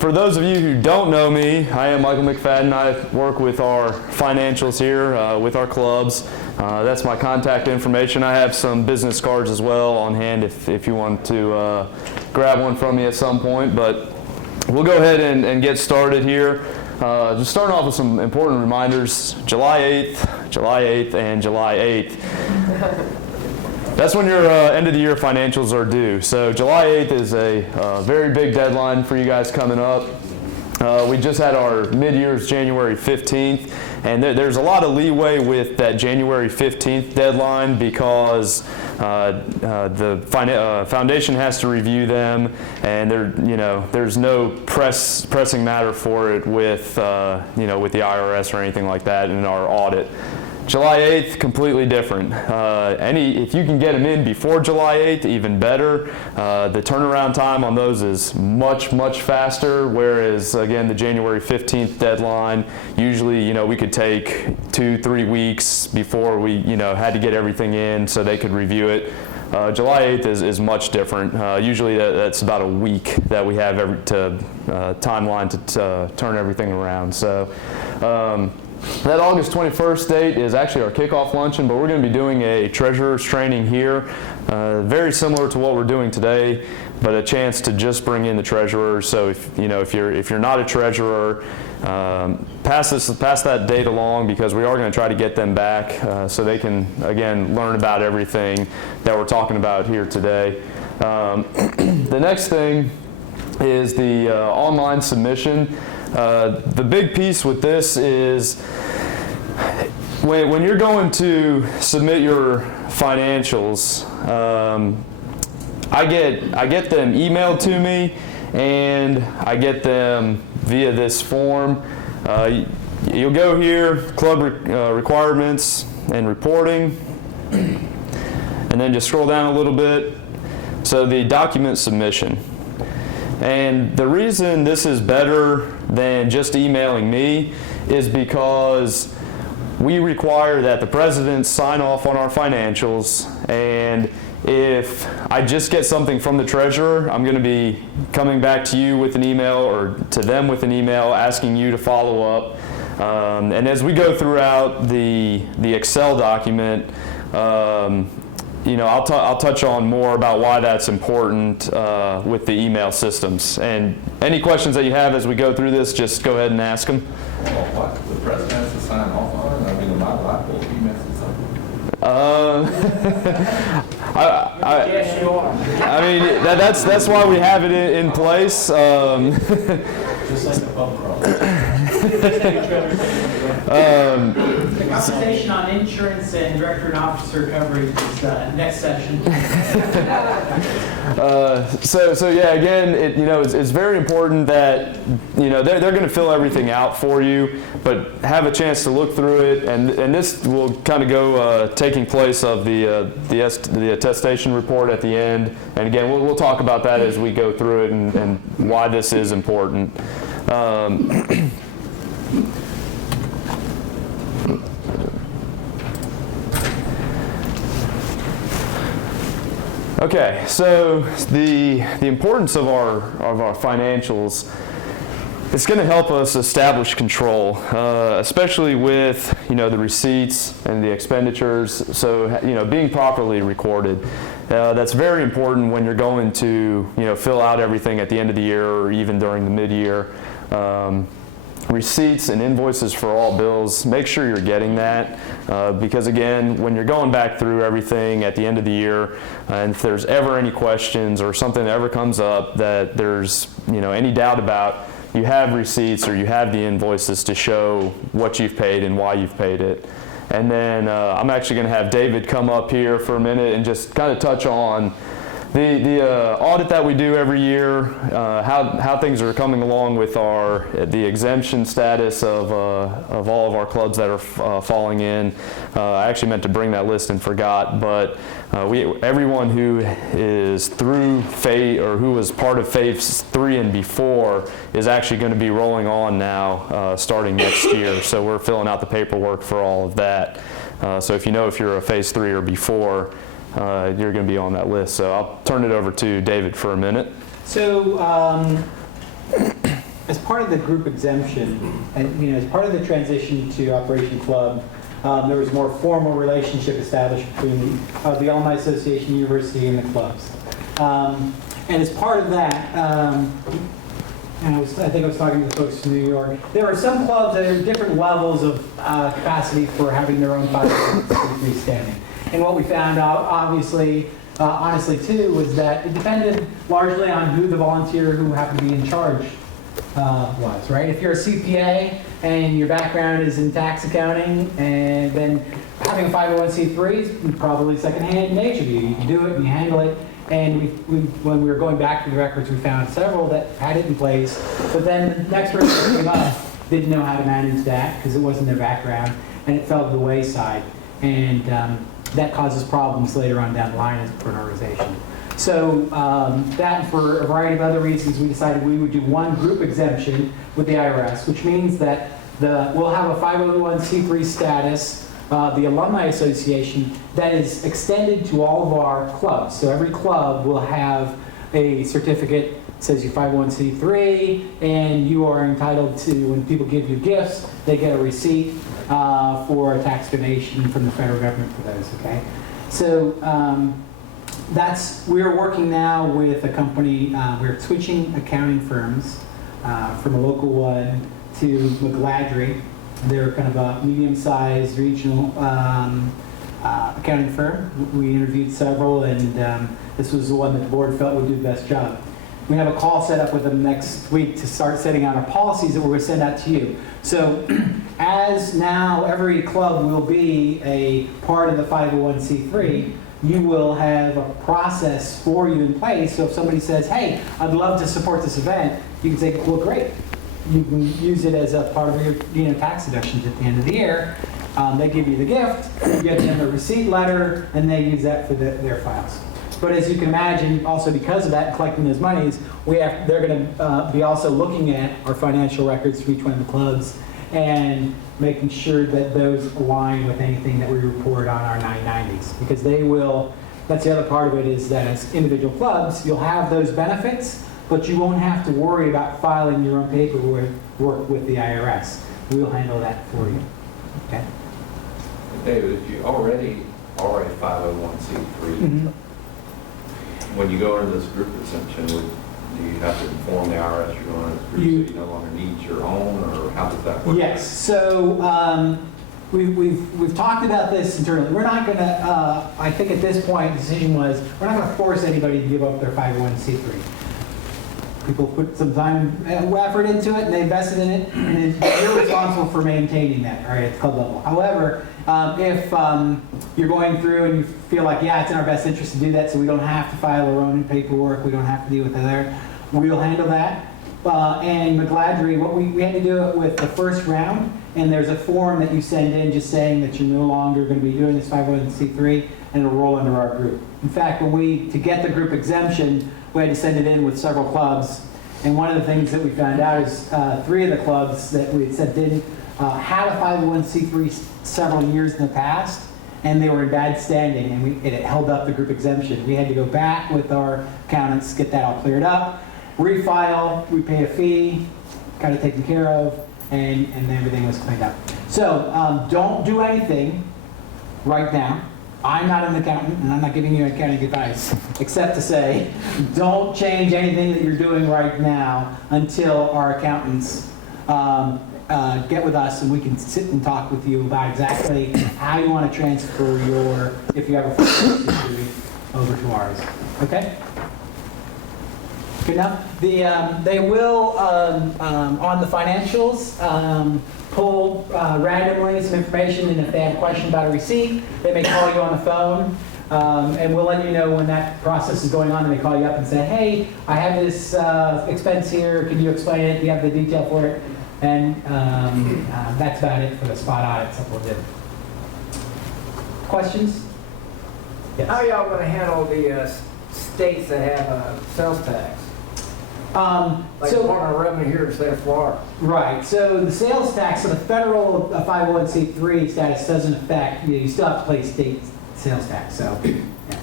for those of you who don't know me, I am Michael McFadden. I work with our financials here with our clubs. That's my contact information. I have some business cards as well on hand if you want to grab one from me at some point. But we'll go ahead and get started here. Just starting off with some important reminders. July 8th, and July 8th. That's when your end of the year financials are due. So July 8th is a very big deadline for you guys coming up. We just had our mid-years January 15th, and there's a lot of leeway with that January 15th deadline because the foundation has to review them, and there's no pressing matter for it with with the IRS or anything like that in our audit. July 8th, completely different. If you can get them in before July 8th, even better. The turnaround time on those is much, much faster, whereas, again, the January 15th deadline, usually, we could take 2-3 weeks before we, had to get everything in so they could review it. July 8th is much different. Usually that's about a week that we have timeline to turn everything around. So. That August 21st date is actually our kickoff luncheon, but we're going to be doing a treasurer's training here, very similar to what we're doing today, but a chance to just bring in the treasurer. So if you're not a treasurer, pass that date along because we are going to try to get them back so they can again learn about everything that we're talking about here today. The next thing is the online submission. The big piece with this is when you're going to submit your financials, I get them emailed to me and I get them via this form. You'll go here, club requirements and reporting, and then just scroll down a little bit. So the document submission. And the reason this is better than just emailing me is because we require that the president sign off on our financials, and if I just get something from the treasurer, I'm going to be coming back to you with an email or to them with an email asking you to follow up. And as we go throughout the Excel document, I'll touch on more about why that's important with the email systems. And any questions that you have as we go through this, just go ahead and ask them. Well, what? The president has to sign off on it? I mean, my life will be messing Yes, you are. I mean, that's why we have it in place. Just like the pub crawl. The conversation on insurance and director and officer coverage is next session. So yeah, again, it's very important that they're going to fill everything out for you, but have a chance to look through it, and this will kind of go taking place of the attestation report at the end. And again, we'll talk about that as we go through it and why this is important. Okay, so the importance of our financials, it's going to help us establish control, especially with the receipts and the expenditures. So being properly recorded, that's very important when you're going to fill out everything at the end of the year or even during the mid-year. Receipts and invoices for all bills, make sure you're getting that because again, when you're going back through everything at the end of the year, and if there's ever any questions or something that ever comes up that there's any doubt about, you have receipts or you have the invoices to show what you've paid and why you've paid it. And then I'm actually going to have David come up here for a minute and just kind of touch on the audit that we do every year, how things are coming along with the exemption status of all of our clubs that are falling in. I actually meant to bring that list and forgot, but everyone who is through phase or who was part of phase 3 and before is actually going to be rolling on now starting next year. So we're filling out the paperwork for all of that. So if you're a phase 3 or before, you're going to be on that list. So I'll turn it over to David for a minute. So as part of the group exemption, and as part of the transition to Operation Club, there was a more formal relationship established between the Alumni Association, University, and the clubs. And as part of that, and I think I was talking to the folks in New York, there are some clubs that are different levels of capacity for having their own 501c3 standing. And what we found out, obviously, honestly too, was that it depended largely on who the volunteer who happened to be in charge was, right? If you're a CPA and your background is in tax accounting, and then having a 501c3 is probably secondhand nature to you. You can do it and you handle it. And when we were going back to the records, we found several that had it in place. But then the next person that came up didn't know how to manage that because it wasn't their background, and it fell to the wayside. And that causes problems later on down the line for an organization. So that, and for a variety of other reasons, we decided we would do one group exemption with the IRS, which means that we'll have a 501c3 status, the Alumni Association, that is extended to all of our clubs. So every club will have a certificate that says you're 501c3, and you are entitled to, when people give you gifts, they get a receipt for a tax donation from the federal government for those, okay? So we're working now with a company, we're switching accounting firms from a local one to McGladrey. They're kind of a medium-sized regional accounting firm. We interviewed several, and this was the one that the board felt would do the best job. We have a call set up with them next week to start setting out our policies that we're going to send out to you. So as now every club will be a part of the 501c3, you will have a process for you in place. So if somebody says, hey, I'd love to support this event, you can say, well, great. You can use it as a part of your tax deductions at the end of the year. They give you the gift, you get them a receipt letter, and they use that for their files. But as you can imagine, also because of that, collecting those monies, they're going to be also looking at our financial records for each one of the clubs and making sure that those align with anything that we report on our 990s. Because they will, that's the other part of it, is that as individual clubs, you'll have those benefits, but you won't have to worry about filing your own paperwork with the IRS. We'll handle that for you. Okay? David, if you already are a 501c3, when you go into this group exemption, do you have to inform the IRS you're going into this group so you no longer need your own, or how does that work? Yes. So we've talked about this internally. We're not going to, I think at this point, the decision was, we're not going to force anybody to give up their 501c3. People put some time and effort into it, and they invested in it, and you're responsible for maintaining that, right, at club level. However, if you're going through and you feel like, yeah, it's in our best interest to do that, so we don't have to file our own paperwork, we don't have to deal with it, we'll handle that. And McGladrey, we had to do it with the first round, and there's a form that you send in just saying that you're no longer going to be doing this 501c3, and it'll roll under our group. In fact, to get the group exemption, we had to send it in with several clubs. And one of the things that we found out is 3 of the clubs that we had sent in had a 501c3 several years in the past, and they were in bad standing, and it held up the group exemption. We had to go back with our accountants, get that all cleared up, refile, we pay a fee, kind of taken care of, and everything was cleaned up. So don't do anything right now. I'm not an accountant, and I'm not giving you accounting advice, except to say, don't change anything that you're doing right now until our accountants get with us, and we can sit and talk with you about exactly how you want to transfer if you have a 401c3 over to ours. Okay? Good enough? They will, on the financials, pull randomly some information, and if they have a question about a receipt, they may call you on the phone, and we'll let you know when that process is going on. They may call you up and say, hey, I have this expense here, can you explain it? Do you have the detail for it? And that's about it for the spot audits that we'll do. Questions? Yes. How are y'all going to handle the states that have a sales tax? Like Department of Revenue here in the state of Florida. Right. So the sales tax, so the federal 501c3 status doesn't affect, you still have to pay state sales tax. So, yeah.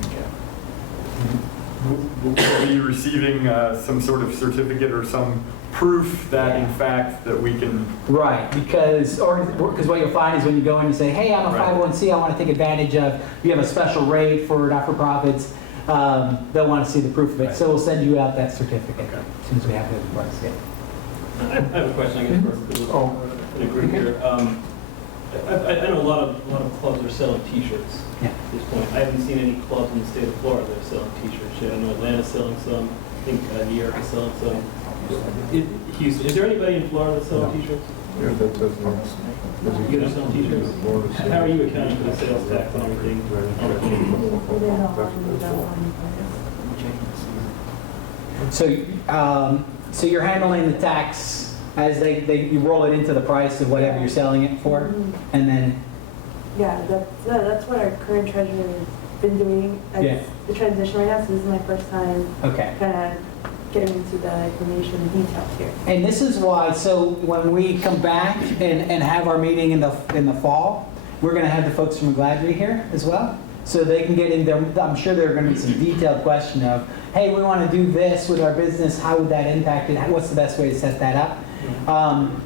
Okay. will be receiving some sort of certificate or some proof that in fact that we can. Right, because what you'll find is when you go in and say, hey, I'm a Right. 501c, I want to take advantage of, you have a special rate for not-for-profits, they'll want to see the proof of it. Right. So we'll send you out that certificate Okay. as soon as we have it in place. Yeah. I have a question, I guess, for in a group here. I know a lot of clubs are selling T-shirts Yeah. at this point. I haven't seen any clubs in the state of Florida that are selling T-shirts yet. I know Atlanta's selling some. I think New York is selling some. Houston, is there anybody in Florida that's selling T-shirts? You guys selling T-shirts? How are you accounting for the sales tax and everything? So you're handling the tax as you roll it into the price of whatever you're selling it for, and then, Yeah, that's what our current treasurer has been doing as Yeah. the transition right now, so this is my first time okay. kind of getting into the information and details here. And this is why, so when we come back and have our meeting in the fall, we're going to have the folks from McGladrey here as well. So they can get in there, I'm sure there are going to be some detailed question of, hey, we want to do this with our business, how would that impact it? What's the best way to set that up?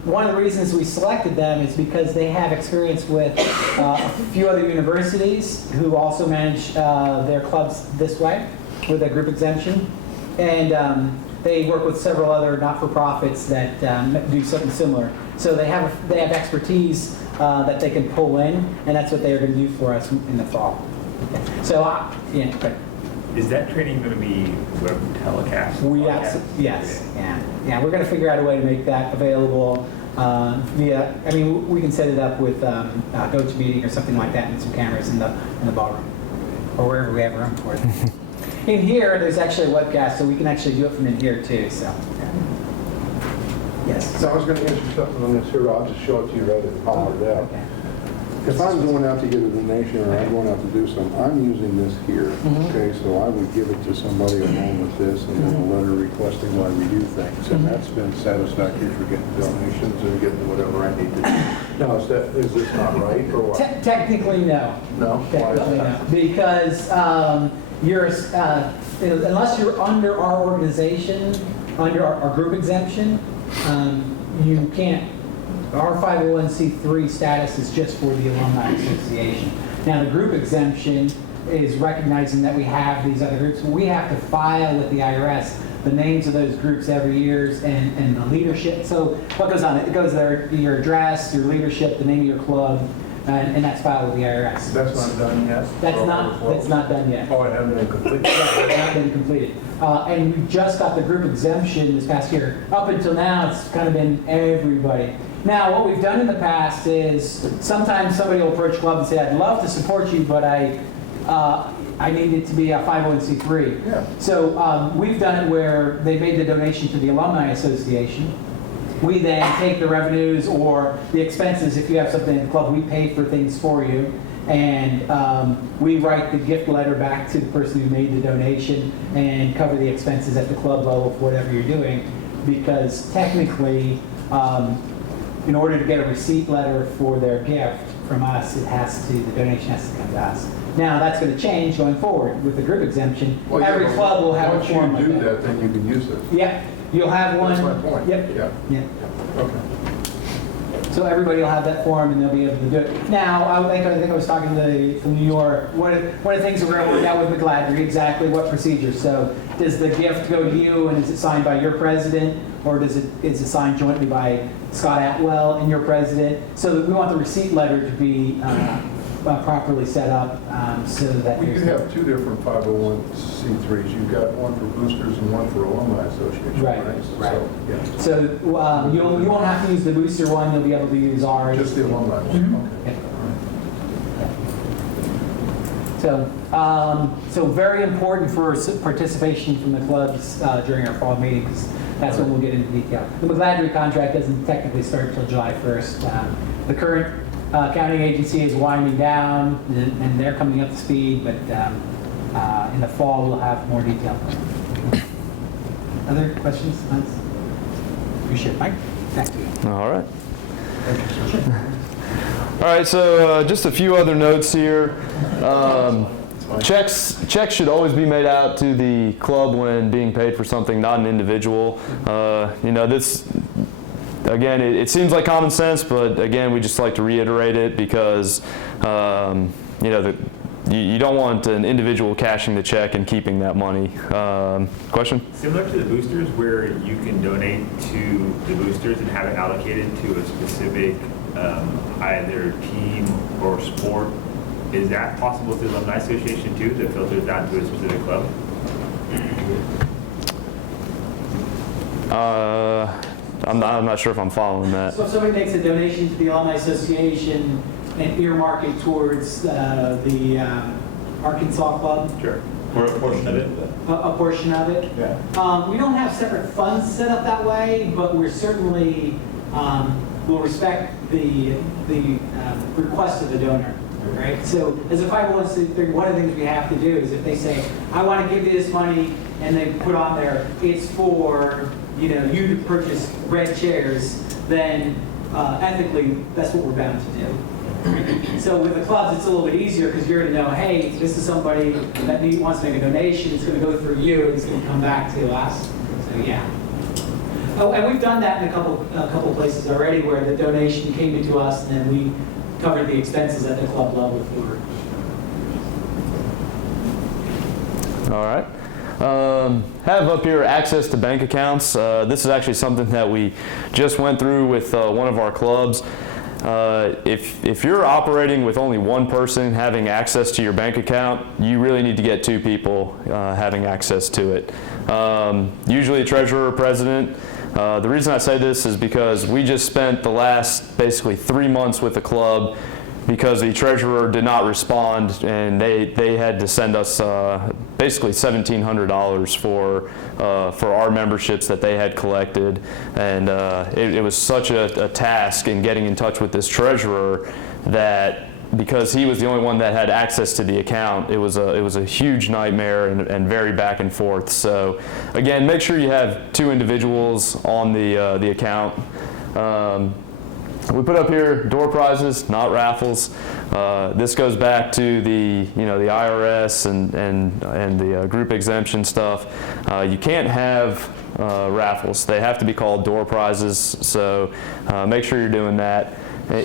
One of the reasons we selected them is because they have experience with a few other universities who also manage their clubs this way with a group exemption. And they work with several other not-for-profits that do something similar. So they have expertise that they can pull in, and that's what they are going to do for us in the fall. So, yeah, but Is that training going to be web telecast? yes, yeah. We're going to figure out a way to make that available via. I mean, we can set it up with GoToMeeting or something like that, and some cameras in the ballroom or wherever we have room for it. In here, there's actually a webcast, so we can actually do it from in here too. So, yeah. Yes. So I was going to answer something on this here. I'll just show it to you rather than holler it out. Okay. If I'm going out to get a donation or I'm going out to do something, I'm using this here. Okay, so I would give it to somebody along with this and then a letter requesting why we do things. And that's been satisfactory for getting donations and getting whatever I need to do. Now, is this not right or what? Technically, no. No? Why is Technically, that? no. Because unless you're under our organization, under our group exemption, you can't. Our 501c3 status is just for the Alumni Association. Now, the group exemption is recognizing that we have these other groups. We have to file with the IRS the names of those groups every year and the leadership. So what goes on? It goes there, your address, your leadership, the name of your club, and that's filed with the IRS. That's not done yet? That's not done yet. Oh, it hasn't been completed? It's not been completed. And we just got the group exemption this past year. Up until now, it's kind of been everybody. Now, what we've done in the past is sometimes somebody will approach a club and say, I'd love to support you, but I need it to be a 501c3. Yeah. So we've done it where they made the donation to the Alumni Association. We then take the revenues or the expenses. If you have something in the club, we pay for things for you. And we write the gift letter back to the person who made the donation and cover the expenses at the club level for whatever you're doing. Because technically, in order to get a receipt letter for their gift from us, the donation has to come to us. Now, that's going to change going forward with the group exemption. Well, yeah, Every but club will have a form once like you do that. that, then you can use it. Yep, you'll have one. That's my point. Yep. Yeah. Okay. So everybody will have that form and they'll be able to do it. Now, I think I was talking to from New York. One of the things that we're going to work out with McGladrey, exactly what procedures. So does the gift go to you and is it signed by your president, or is it signed jointly by Scott Atwell and your president? So that we want the receipt letter to be properly set up so that We could have two different 501c3s. You've got one for boosters and one for alumni association. Right. So, yeah. So you won't have to use the booster one. You'll be able to use ours. Just the alumni one. Okay. So very important for participation from the clubs during our fall meetings. That's when we'll get into detail. The McGladrey contract doesn't technically start until July 1st. The current accounting agency is winding down, and they're coming up to speed, but in the fall we'll have more detail. Other questions? Appreciate it. Mike, back to you. All right. All right, so just a few other notes here. Checks should always be made out to the club when being paid for something, not an individual. This, again, it seems like common sense, but again, we just like to reiterate it because, you don't want an individual cashing the check and keeping that money. Question? Similar to the boosters, where you can donate to the boosters and have it allocated to a specific either team or sport. Is that possible through the Alumni Association too, that filters down to a specific club? I'm not sure if I'm following that. So if somebody makes a donation to the Alumni Association and earmark it towards the Arkansas Club, Sure. Or a portion of it? a portion of it. Yeah. We don't have separate funds set up that way, but we're certainly will respect the request of the donor. Right? So as a 501c3, one of the things we have to do is if they say, I want to give you this money, and they put on there, it's for you to purchase red chairs, then ethically, that's what we're bound to do. So with the clubs, it's a little bit easier because you're going to know, hey, this is somebody that wants to make a donation. It's going to go through you, and it's going to come back to us. So yeah. Oh, and we've done that in a couple of places already, where the donation came into us, and then we covered the expenses at the club level for. All right. Have up here access to bank accounts. This is actually something that we just went through with one of our clubs. If you're operating with only one person having access to your bank account, you really need to get two people having access to it. Usually a treasurer or president. The reason I say this is because we just spent the last basically 3 months with the club because the treasurer did not respond, and they had to send us basically $1,700 for our memberships that they had collected, and it was such a task in getting in touch with this treasurer that because he was the only one that had access to the account, it was a huge nightmare and very back and forth. So again, make sure you have two individuals on the account. We put up here door prizes, not raffles. This goes back to the IRS and the group exemption stuff. You can't have raffles. They have to be called door prizes. So make sure you're doing that.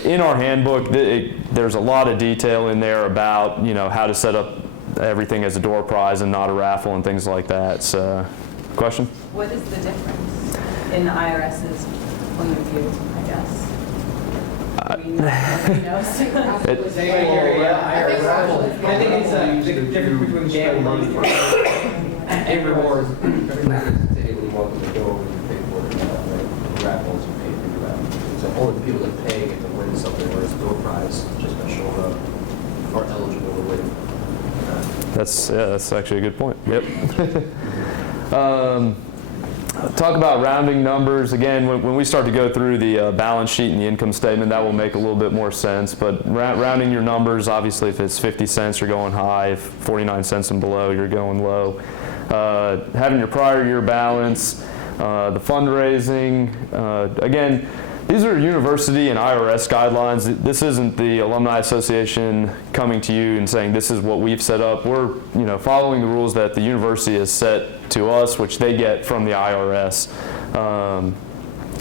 In our handbook, there's a lot of detail in there about how to set up everything as a door prize and not a raffle and things like that. So, question? What is the difference in the IRS's point of view, I guess? Nobody knows. I think it's the difference between gambling and rewards. Typically welcome to go over and pay for it, raffles and pay for your raffles. So only the people that pay get to win something, whereas door prize, just by showing up, are eligible to win. That's actually a good point. Yep. Talk about rounding numbers. Again, when we start to go through the balance sheet and the income statement, that will make a little bit more sense. But rounding your numbers, obviously if it's 50 cents, you're going high. If 49 cents and below, you're going low. Having your prior year balance, the fundraising. Again, these are university and IRS guidelines. This isn't the Alumni Association coming to you and saying this is what we've set up. We're following the rules that the university has set to us, which they get from the IRS.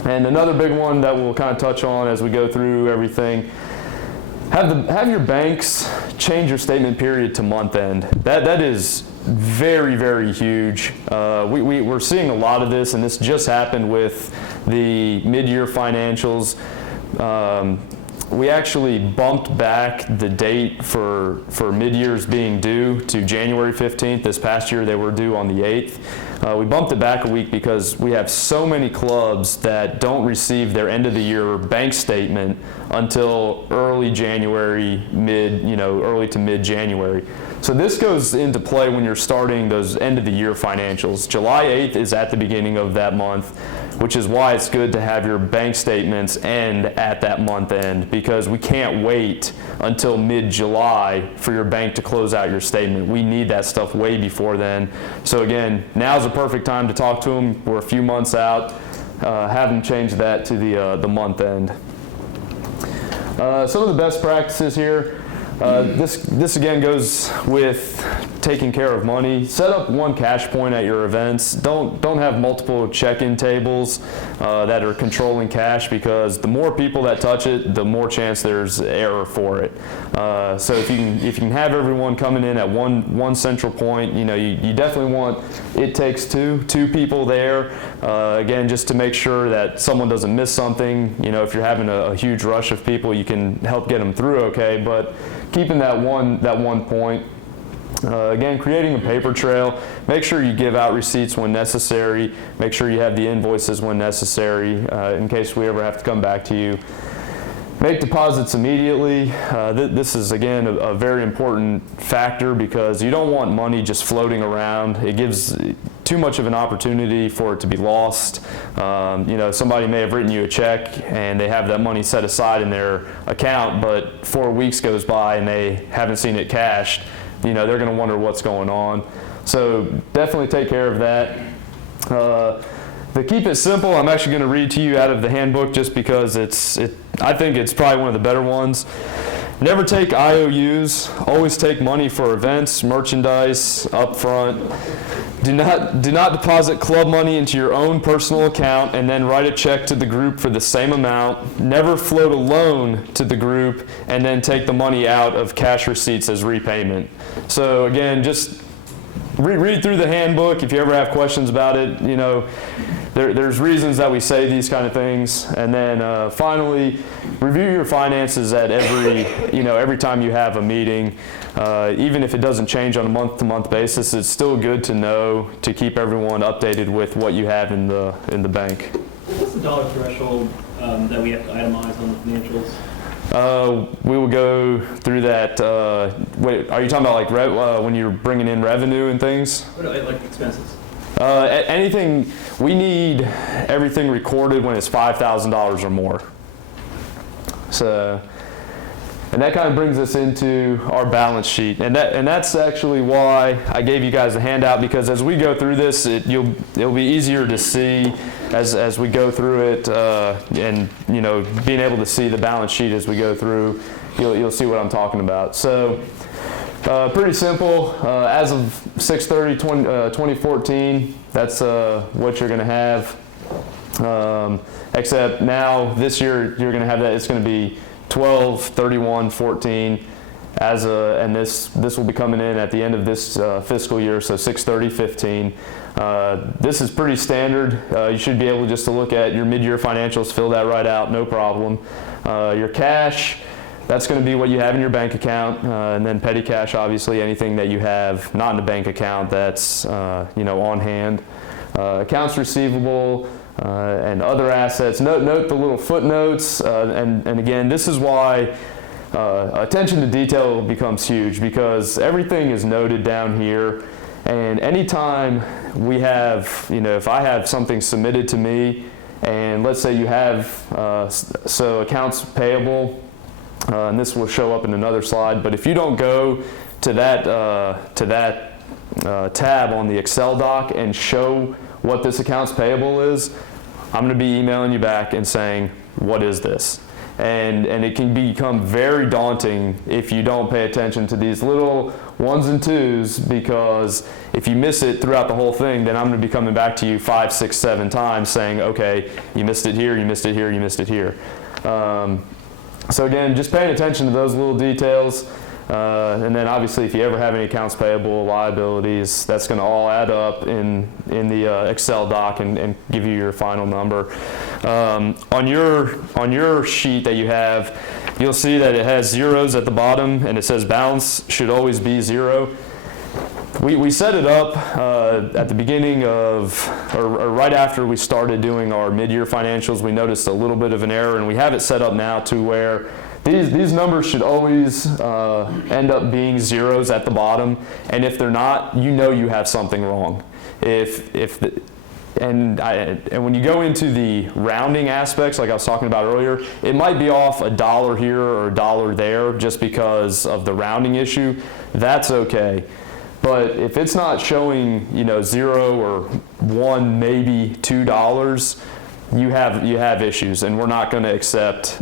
And another big one that we'll kind of touch on as we go through everything, have your banks change your statement period to month end. That is very, very huge. We're seeing a lot of this, and this just happened with the mid-year financials. We actually bumped back the date for mid-years being due to January 15th. This past year they were due on the 8th. We bumped it back a week because we have so many clubs that don't receive their end of the year bank statement until early January, early to mid-January. So this goes into play when you're starting those end of the year financials. July 8th is at the beginning of that month, which is why it's good to have your bank statements end at that month end, because we can't wait until mid-July for your bank to close out your statement. We need that stuff way before then. So again, now's the perfect time to talk to them. We're a few months out. Have them change that to the month end. Some of the best practices here. This again goes with taking care of money. Set up one cash point at your events. Don't have multiple check-in tables that are controlling cash, because the more people that touch it, the more chance there's error for it. So if you can have everyone coming in at one central point, you definitely want it takes two people there. Again, just to make sure that someone doesn't miss something. If you're having a huge rush of people, you can help get them through okay, but keeping that one point. Again, creating a paper trail. Make sure you give out receipts when necessary. Make sure you have the invoices when necessary, in case we ever have to come back to you. Make deposits immediately. This is, again, a very important factor, because you don't want money just floating around. It gives too much of an opportunity for it to be lost. Somebody may have written you a check and they have that money set aside in their account, but 4 weeks goes by and they haven't seen it cashed. They're going to wonder what's going on. So definitely take care of that. To keep it simple, I'm actually going to read to you out of the handbook, just because I think it's probably one of the better ones. Never take IOUs. Always take money for events, merchandise, up front. Do not deposit club money into your own personal account and then write a check to the group for the same amount. Never float a loan to the group and then take the money out of cash receipts as repayment. So again, just read through the handbook. If you ever have questions about it, there's reasons that we say these kind of things. And then finally, review your finances at every time you have a meeting. Even if it doesn't change on a month-to-month basis, it's still good to know, to keep everyone updated with what you have in the bank. What's the dollar threshold that we have to itemize on the financials? We will go through that. Wait, are you talking about like when you're bringing in revenue and things? Like expenses. Anything, we need everything recorded when it's $5,000 or more. So, and that kind of brings us into our balance sheet, and that's actually why I gave you guys a handout, because as we go through this, it'll be easier to see as we go through it, and being able to see the balance sheet as we go through, you'll see what I'm talking about. So. Pretty simple. As of 6/30/2014, that's what you're going to have. Except now, this year, you're going to have that. It's going to be 12/31/14, and this will be coming in at the end of this fiscal year, so 6/30/15. This is pretty standard. You should be able just to look at your mid-year financials, fill that right out, no problem. Your cash. That's going to be what you have in your bank account, and then petty cash, obviously, anything that you have not in a bank account that's on hand. Accounts receivable and other assets. Note the little footnotes, and again, this is why attention to detail becomes huge, because everything is noted down here, and anytime we have, if I have something submitted to me, and let's say you have so accounts payable. And this will show up in another slide, but if you don't go to that tab on the Excel doc and show what this accounts payable is, I'm going to be emailing you back and saying, what is this? And it can become very daunting if you don't pay attention to these little ones and twos, because if you miss it throughout the whole thing, then I'm going to be coming back to you 5, 6, 7 times saying, okay, you missed it here, you missed it here, you missed it here. So again, just paying attention to those little details, and then obviously if you ever have any accounts payable, liabilities, that's going to all add up in the Excel doc and give you your final number. On your sheet that you have, you'll see that it has zeros at the bottom, and it says balance should always be 0. We set it up at the beginning of, or right after we started doing our mid-year financials. We noticed a little bit of an error, and we have it set up now to where these numbers should always end up being zeros at the bottom, and if they're not, you have something wrong. And when you go into the rounding aspects, like I was talking about earlier, it might be off $1 here or $1 there just because of the rounding issue. That's okay. But if it's not showing, 0 or 1, maybe $2, you have issues, and we're not going to accept,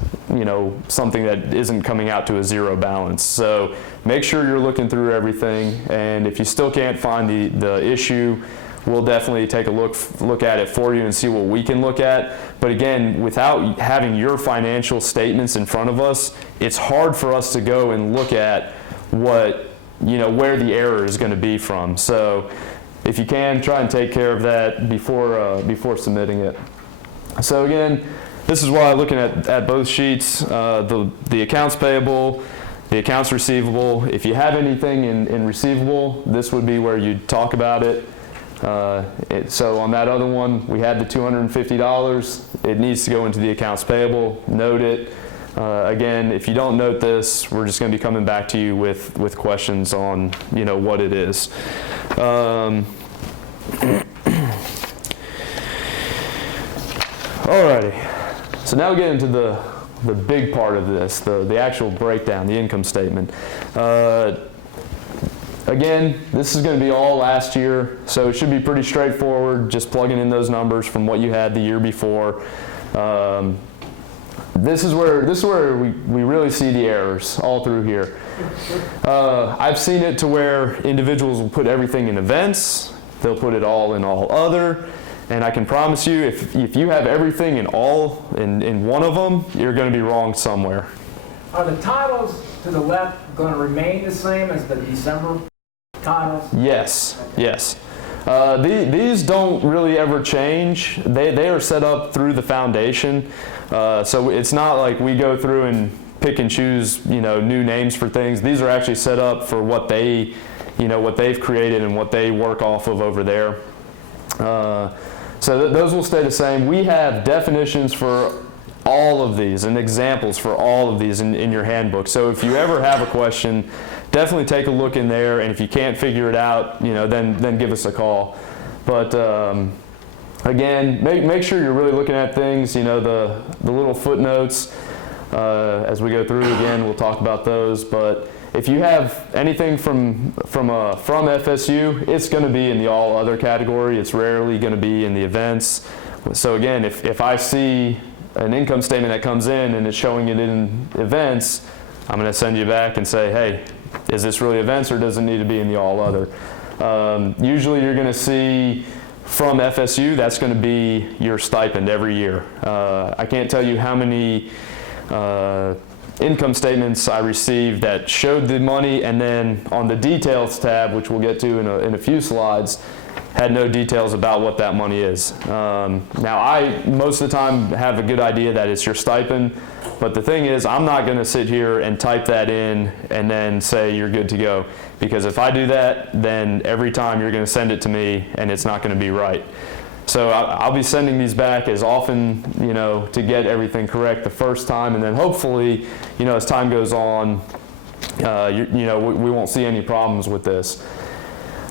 something that isn't coming out to a zero balance. So make sure you're looking through everything, and if you still can't find the issue, we'll definitely take a look at it for you and see what we can look at. But again, without having your financial statements in front of us, it's hard for us to go and look at what, where the error is going to be from. So if you can, try and take care of that before submitting it. So again, this is why looking at both sheets, the accounts payable, the accounts receivable. If you have anything in receivable, this would be where you'd talk about it. So on that other one, we had the $250. It needs to go into the accounts payable. Note it. Again, if you don't note this, we're just going to be coming back to you with questions on what it is. Alrighty. So now we get into the big part of this, the actual breakdown, the income statement. Again, this is going to be all last year, so it should be pretty straightforward, just plugging in those numbers from what you had the year before. This is where we really see the errors all through here. I've seen it to where individuals will put everything in events, they'll put it all in all other, and I can promise you, if you have everything in one of them, you're going to be wrong somewhere. Are the titles to the left going to remain the same as the December titles? Yes, yes. These don't really ever change. They are set up through the foundation, so it's not like we go through and pick and choose new names for things. These are actually set up for what they've created and what they work off of over there. So those will stay the same. We have definitions for all of these and examples for all of these in your handbook. So if you ever have a question, definitely take a look in there, and if you can't figure it out, then give us a call. But again, make sure you're really looking at things, the little footnotes. As we go through again, we'll talk about those. But if you have anything from FSU, it's going to be in the all other category. It's rarely going to be in the events. So again, if I see an income statement that comes in and it's showing it in events, I'm going to send you back and say, hey, is this really events or does it need to be in the all other? Usually you're going to see from FSU, that's going to be your stipend every year. I can't tell you how many income statements I received that showed the money, and then on the details tab, which we'll get to in a few slides, had no details about what that money is. Now I, most of the time, have a good idea that it's your stipend, but the thing is, I'm not going to sit here and type that in and then say you're good to go, because if I do that, then every time you're going to send it to me and it's not going to be right. So I'll be sending these back as often, to get everything correct the first time, and then hopefully, as time goes on, we won't see any problems with this.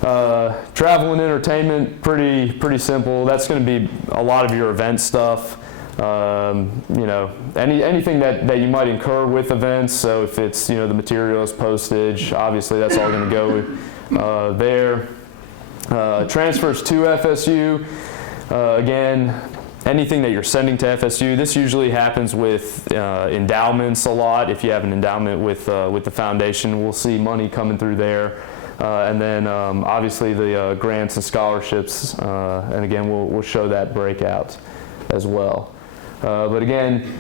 Travel and entertainment, pretty simple. That's going to be a lot of your event stuff. Anything that you might incur with events. So if it's the materials, postage, obviously that's all going to go there. Transfers to FSU. Again, anything that you're sending to FSU, this usually happens with endowments a lot. If you have an endowment with the foundation, we'll see money coming through there. And then obviously the grants and scholarships, and again, we'll show that breakout as well. But again,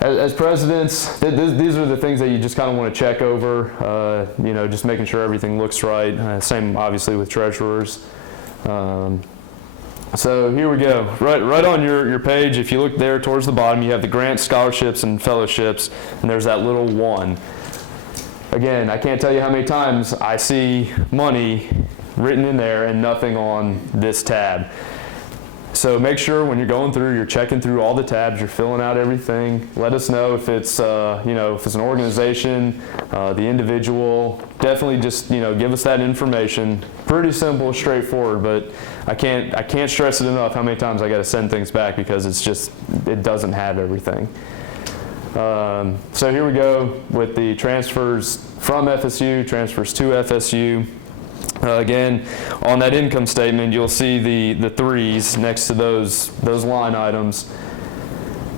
as presidents, these are the things that you just kind of want to check over, just making sure everything looks right. Same obviously with treasurers. So here we go. Right on your page, if you look there towards the bottom, you have the grants, scholarships, and fellowships, and there's that little 1. Again, I can't tell you how many times I see money written in there and nothing on this tab. So make sure when you're going through, you're checking through all the tabs, you're filling out everything. Let us know if it's, if it's an organization, the individual. Definitely just, give us that information. Pretty simple, straightforward, but I can't stress it enough how many times I got to send things back because it doesn't have everything. So here we go with the transfers from FSU, transfers to FSU. Again, on that income statement, you'll see the 3s next to those line items.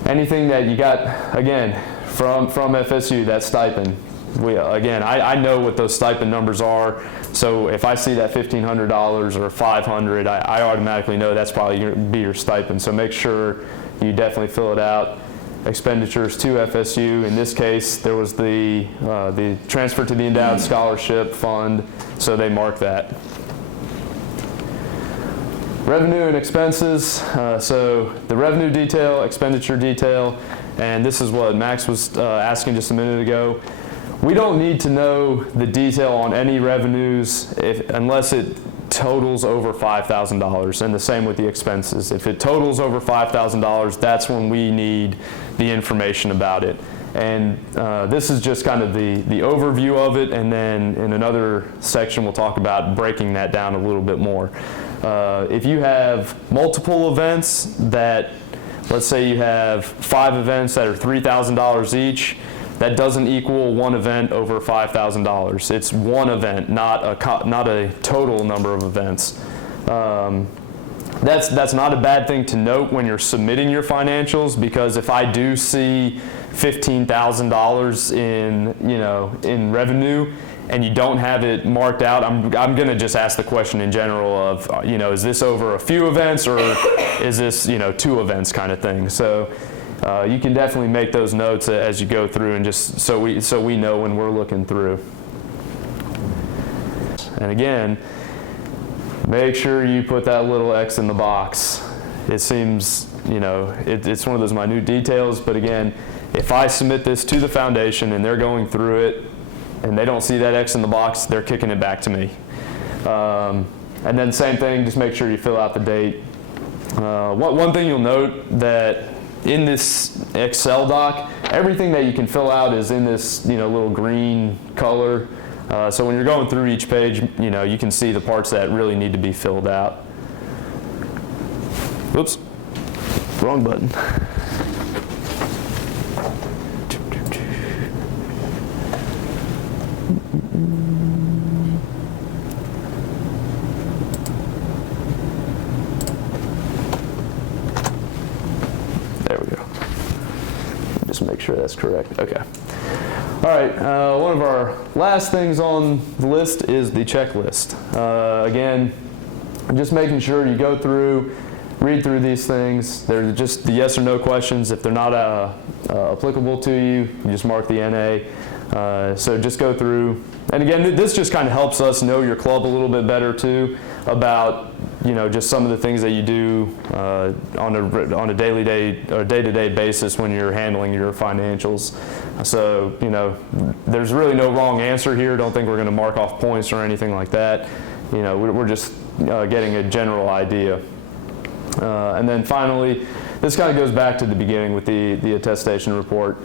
Anything that you got, again, from FSU, that stipend. Again, I know what those stipend numbers are, so if I see that $1,500 or $500, I automatically know that's probably going to be your stipend. So make sure you definitely fill it out. Expenditures to FSU. In this case, there was the transfer to the Endowed Scholarship Fund, so they mark that. Revenue and expenses. So the revenue detail, expenditure detail, and this is what Max was asking just a minute ago. We don't need to know the detail on any revenues unless it totals over $5,000, and the same with the expenses. If it totals over $5,000, that's when we need the information about it. And this is just kind of the overview of it, and then in another section we'll talk about breaking that down a little bit more. If you have multiple events that, let's say you have 5 events that are $3,000 each, that doesn't equal one event over $5,000. It's one event, not a total number of events. That's not a bad thing to note when you're submitting your financials, because if I do see $15,000 in revenue and you don't have it marked out, I'm going to just ask the question in general of, is this over a few events or is this 2 events kind of thing. So. You can definitely make those notes as you go through, and just so we know when we're looking through. And again, make sure you put that little X in the box. It seems, it's one of those minute details, but again, if I submit this to the foundation and they're going through it and they don't see that X in the box, they're kicking it back to me. And then same thing, just make sure you fill out the date. One thing you'll note that in this Excel doc, everything that you can fill out is in this little green color. So when you're going through each page, you can see the parts that really need to be filled out. Whoops, wrong button. Make sure that's correct. Okay. All right. One of our last things on the list is the checklist. Again, just making sure you go through, read through these things. They're just the yes or no questions. If they're not applicable to you, you just mark the NA. So just go through. And again, this just kind of helps us know your club a little bit better too, about just some of the things that you do on a day-to-day basis when you're handling your financials. So there's really no wrong answer here. Don't think we're going to mark off points or anything like that. We're just getting a general idea. And then finally, this kind of goes back to the beginning with the attestation report.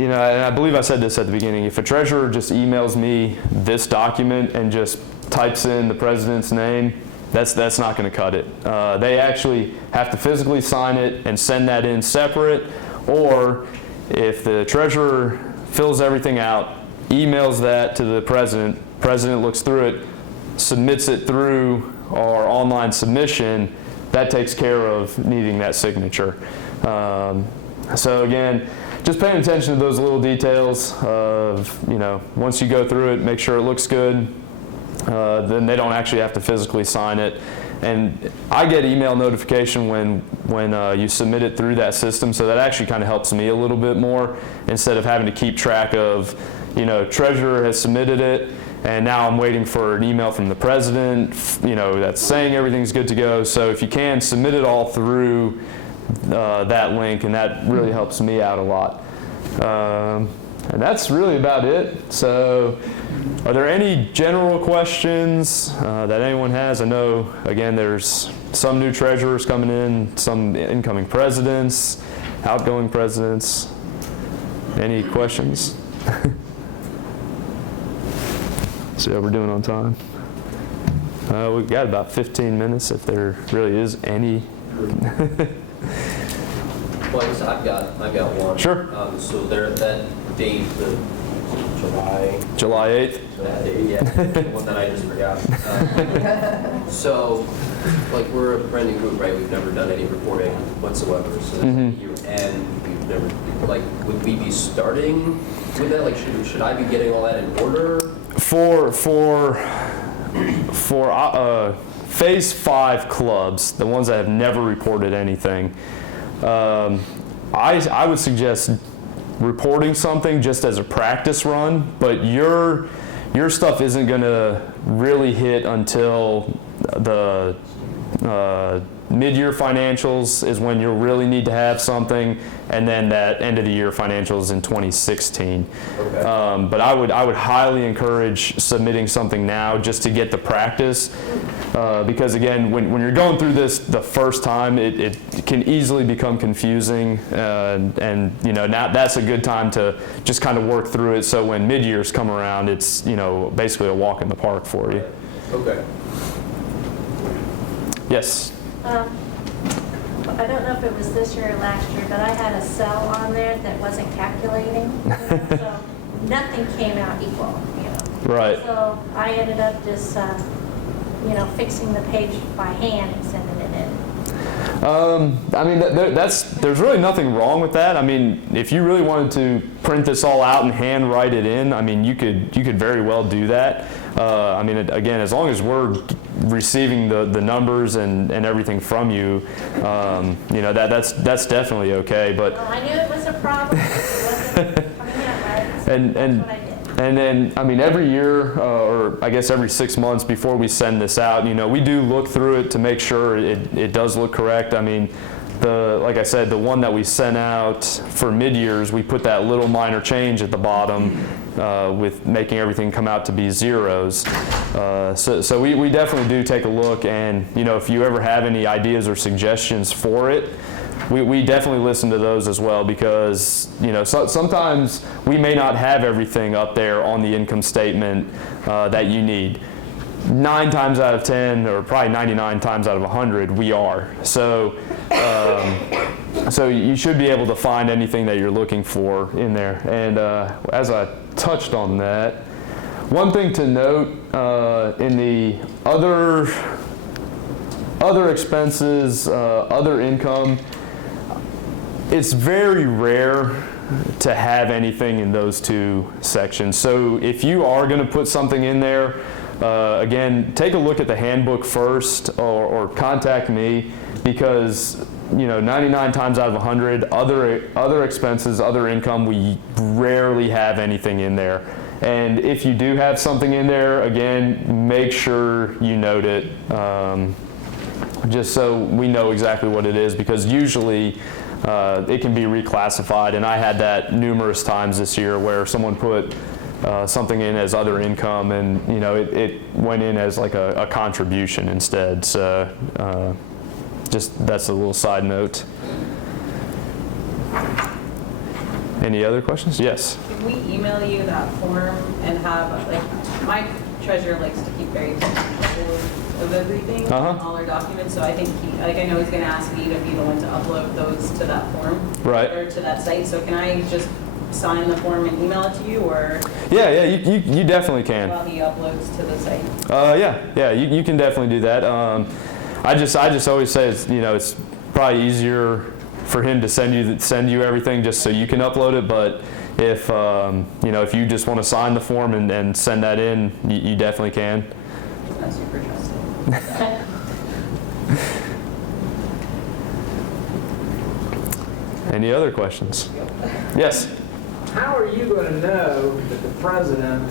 And I believe I said this at the beginning, if a treasurer just emails me this document and just types in the president's name, that's not going to cut it. They actually have to physically sign it and send that in separate, or if the treasurer fills everything out, emails that to the president looks through it, submits it through our online submission, that takes care of needing that signature. So again, just paying attention to those little details of, once you go through it, make sure it looks good. Then they don't actually have to physically sign it. And I get email notification when you submit it through that system, so that actually kind of helps me a little bit more, instead of having to keep track of, treasurer has submitted it, and now I'm waiting for an email from the president, that's saying everything's good to go. So if you can, submit it all through that link, and that really helps me out a lot. And that's really about it. So are there any general questions that anyone has? I know, again, there's some new treasurers coming in, some incoming presidents, outgoing presidents. Any questions? See how we're doing on time? We've got about 15 minutes if there really is any. Well, I guess I've got one. Sure. So there, that date, the July 8th? Yeah, the one that I just forgot. So, like, we're a brand new group, right? We've never done any reporting whatsoever. So, year end, we've never, like, would we be starting with that? Like, should I be getting all that in order? For Phase 5 clubs, the ones that have never reported anything, I would suggest reporting something just as a practice run, but your stuff isn't going to really hit until the mid-year financials is when you'll really need to have something, and then that end of the year financials in 2016. Okay. But I would highly encourage submitting something now just to get the practice, because again, when you're going through this the first time, it can easily become confusing, and you know, now that's a good time to just kind of work through it. So when mid-years come around, it's, you know, basically a walk in the park for you. Okay. Yes. I don't know if it was this year or last year, but I had a cell on there that wasn't calculating, you know, so nothing came out equal, you know. Right. So I ended up just, you know, fixing the page by hand and sending it in. I mean, there's really nothing wrong with that. I mean, if you really wanted to print this all out and hand write it in, I mean, you could very well do that. I mean, again, as long as we're receiving the numbers and everything from you, you know, that's definitely okay. But Well, I knew it was a problem. It wasn't coming out right. So And- that's what I did. And then, I mean, every year, or I guess every 6 months before we send this out, you know, we do look through it to make sure it does look correct. I mean, like I said, the one that we sent out for mid-years, we put that little minor change at the bottom with making everything come out to be zeros. So we definitely do take a look, and, you know, if you ever have any ideas or suggestions for it, we definitely listen to those as well, because, you know, sometimes we may not have everything up there on the income statement that you need. 9 times out of 10, or probably 99 times out of 100, we are. So, so you should be able to find anything that you're looking for in there. And as I touched on that, one thing to note in the other expenses, other income, it's very rare to have anything in those two sections. So if you are going to put something in there, again, take a look at the handbook first, or contact me, because, you know, 99 times out of 100, other expenses, other income, we rarely have anything in there. And if you do have something in there, again, make sure you note it, just so we know exactly what it is, because usually it can be reclassified, and I had that numerous times this year where someone put something in as other income, and, you know, it went in as like a contribution instead. So just, that's a little side note. Any other questions? Yes. Can we email you that form and have, like, my treasurer likes to keep very track of everything, all our documents, so I think I know he's going to ask me to be the one to upload those to that form, Right. or to that site. So can I just sign the form and email it to you, or Yeah, you definitely can. while he uploads to the site? Yeah, you can definitely do that. I just always say, it's, you know, it's probably easier for him to send you everything just so you can upload it. But if you know, if you just want to sign the form and send that in, you definitely can. That's super trusting. Any other questions? Yes. How are you going to know that the president,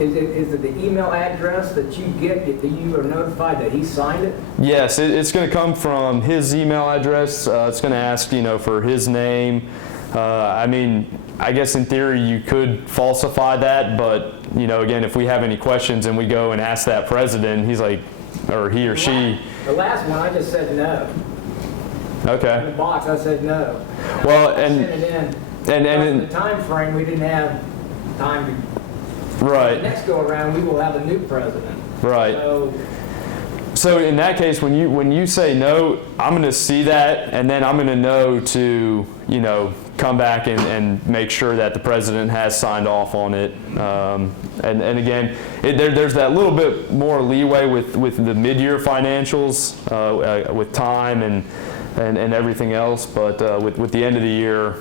is it the email address that you get, that you are notified that he signed it? Yes, it's going to come from his email address. It's going to ask, you know, for his name. I mean, I guess in theory you could falsify that, but, you know, again, if we have any questions and we go and ask that president, he's like, or he or she. The last one, I just said no. In Okay. the box, I said no. Well, I sent it in. and In the time frame, we didn't have time to. right. Next go around, we will have a new president. Right. So in that case, when you say no, I'm going to see that, and then I'm going to know to, come back and make sure that the president has signed off on it. And again, there's that little bit more leeway with the mid-year financials, with time and everything else. But with the end of the year,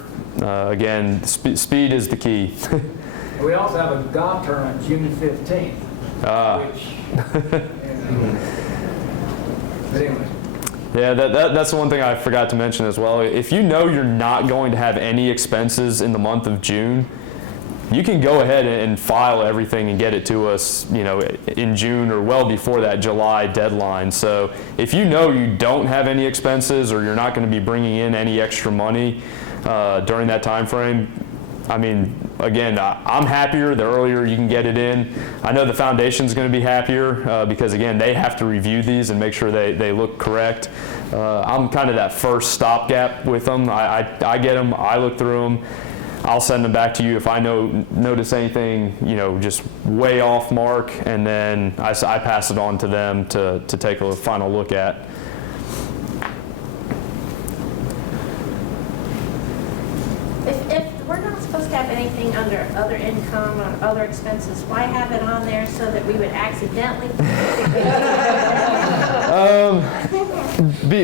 again, speed is the key. We also have a golf tournament June 15th, which, but anyway. Yeah, that's the one thing I forgot to mention as well. If you know you're not going to have any expenses in the month of June, you can go ahead and file everything and get it to us, in June or well before that July deadline. So if you know you don't have any expenses or you're not going to be bringing in any extra money during that time frame, I mean, again, I'm happier the earlier you can get it in. I know the foundation's going to be happier because, again, they have to review these and make sure they look correct. I'm kind of that first stopgap with them. I get them, I look through them, I'll send them back to you if I notice anything, just way off mark, and then I pass it on to them to take a final look at. If we're not supposed to have anything under other income or other expenses, why have it on there so that we would accidentally?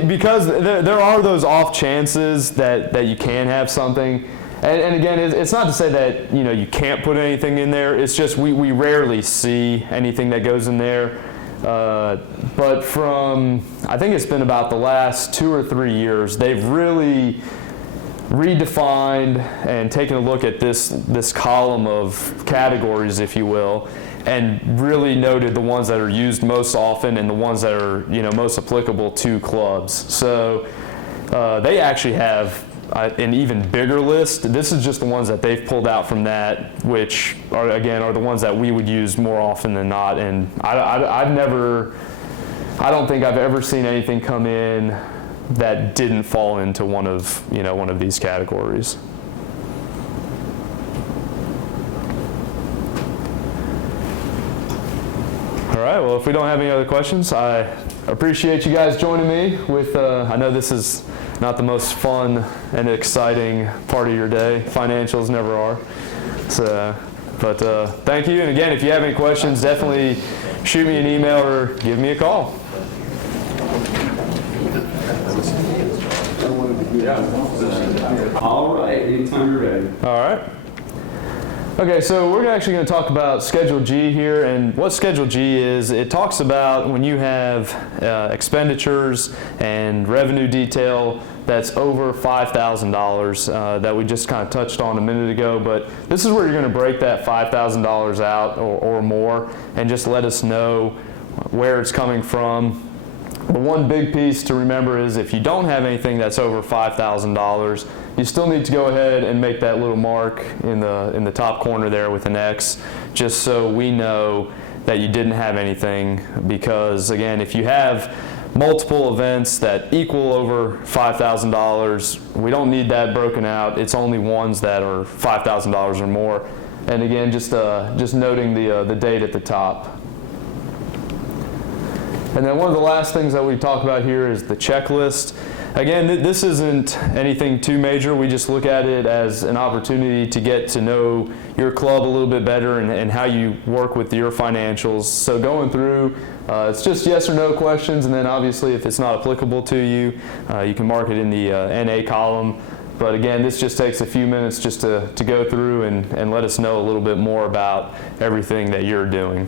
Because there are those off chances that you can have something. And again, it's not to say that you can't put anything in there. It's just we rarely see anything that goes in there. But from, I think it's been about the last 2 or 3 years, they've really redefined and taken a look at this column of categories, if you will, and really noted the ones that are used most often and the ones that are most applicable to clubs. So they actually have an even bigger list. This is just the ones that they've pulled out from that, which are the ones that we would use more often than not. And I don't think I've ever seen anything come in that didn't fall into one of these categories. All right, well, if we don't have any other questions, I appreciate you guys joining me with, I know this is not the most fun and exciting part of your day. Financials never are. So, but thank you. And again, if you have any questions, definitely shoot me an email or give me a call. All right, anytime you're ready. All right. Okay, so we're actually going to talk about Schedule G here, and what Schedule G is, it talks about when you have expenditures and revenue detail that's over $5,000 that we just kind of touched on a minute ago, but this is where you're going to break that $5,000 out or more and just let us know where it's coming from. The one big piece to remember is if you don't have anything that's over $5,000, you still need to go ahead and make that little mark in the top corner there with an X, just so we know that you didn't have anything. Because again, if you have multiple events that equal over $5,000, we don't need that broken out. It's only ones that are $5,000 or more. And again, just noting the date at the top. And then one of the last things that we talk about here is the checklist. Again, this isn't anything too major. We just look at it as an opportunity to get to know your club a little bit better and how you work with your financials. So going through, it's just yes or no questions, and then obviously if it's not applicable to you, you can mark it in the NA column. But again, this just takes a few minutes just to go through and let us know a little bit more about everything that you're doing.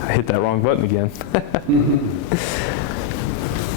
I hit that wrong button again.